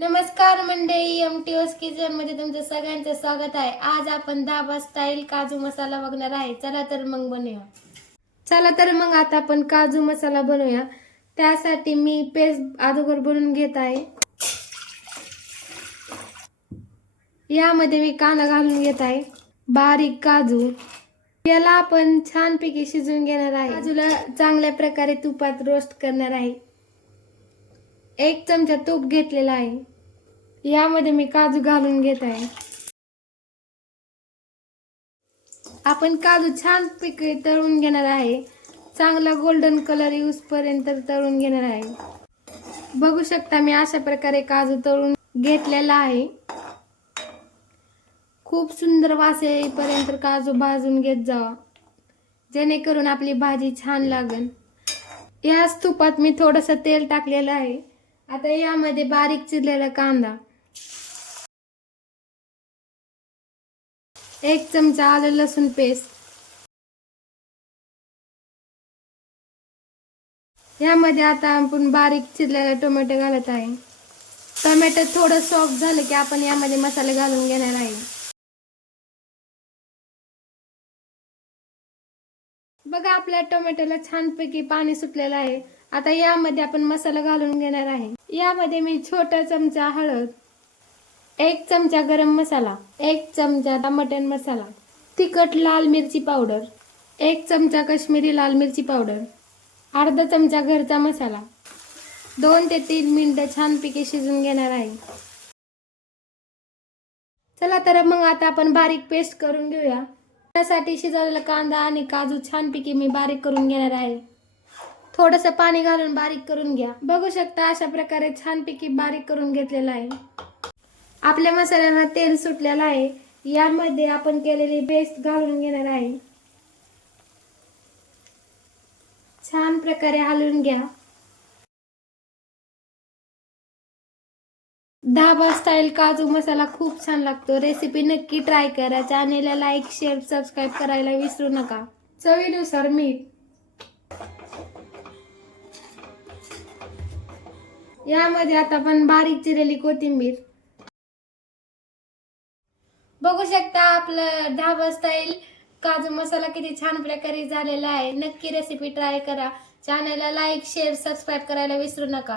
नमस्कार मंडळी M T ओस किचनमध्ये तुमचं सगळ्यांचं स्वागत आहे. आज आपण धाबा स्टाईल काजू मसाला बघणार आहे. चला तर मग बनवूया चला तर मग आता आपण काजू मसाला बनवूया त्यासाठी मी पेस्ट अगोदर बनवून घेत आहे. यामध्ये मी कांदा घालून घेत आहे. बारीक काजू. याला आपण छानपैकी शिजवून घेणार आहे. काजूला चांगल्या प्रकारे तुपात रोस्ट करणार आहे. एक चमचा तूप घेतलेला आहे. यामध्ये मी काजू घालून घेत आहे. आपण काजू छान पिक तळून घेणार आहे. चांगला गोल्डन कलर यूज पर्यंत तळून घेणार आहे. बघू शकता मी अशा प्रकारे काजू तळून घेतलेला आहे. खूप सुंदर वास येईपर्यंत काजू भाजून घेत जावा. जेणेकरून आपली भाजी छान लागेल. याच तुपात मी थोडंसं तेल टाकलेलं आहे. आता यामध्ये बारीक चिरलेला कांदा. एक चमचा आलं लसूण पेस्ट. यामध्ये आता आपण बारीक चिरलेला टोमॅटो घालत आहे. टोमॅटो थोडं सॉफ्ट झालं की आपण यामध्ये मसाले घालून घेणार आहे. बघा आपल्या टोमॅटोला छानपैकी पाणी सुटलेलं आहे. आता यामध्ये आपण मसाला घालून घेणार आहे. यामध्ये मी छोटा चमचा हळद एक चमचा गरम मसाला एक चमचा मटन मसाला तिखट लाल मिरची पावडर एक चमचा काश्मीरी लाल मिरची पावडर अर्धा चमचा घरचा मसाला. दोन ते तीन मिनिटं छानपैकी शिजून घेणार आहे. चला तर मग आता आपण बारीक पेस्ट करून घेऊया. त्यासाठी शिजवलेला कांदा आणि काजू छानपैकी मी बारीक करून घेणार आहे. थोडंसं पाणी घालून बारीक करून घ्या. बघू शकता अशा प्रकारे छानपैकी बारीक करून घेतलेला आहे. आपल्या मसाल्यांना तेल सुटलेलं आहे. यामध्ये आपण केलेली पेस्ट घालून घेणार आहे. छान प्रकारे हलवून घ्या. धाबा स्टाईल काजू मसाला खूप छान लागतो. रेसिपी नक्की ट्राय करा. चॅनेलला लाईक शेअर सबस्क्राईब करायला विसरू नका. चवीनुसार मीठ. यामध्ये आता आपण बारीक चिरलेली कोथिंबीर. बघू शकता आपलं ढाबा स्टाईल काजू मसाला किती छान प्रकारे झालेला आहे. नक्की रेसिपी ट्राय करा. चॅनलला लाईक शेअर सबस्क्राईब करायला विसरू नका.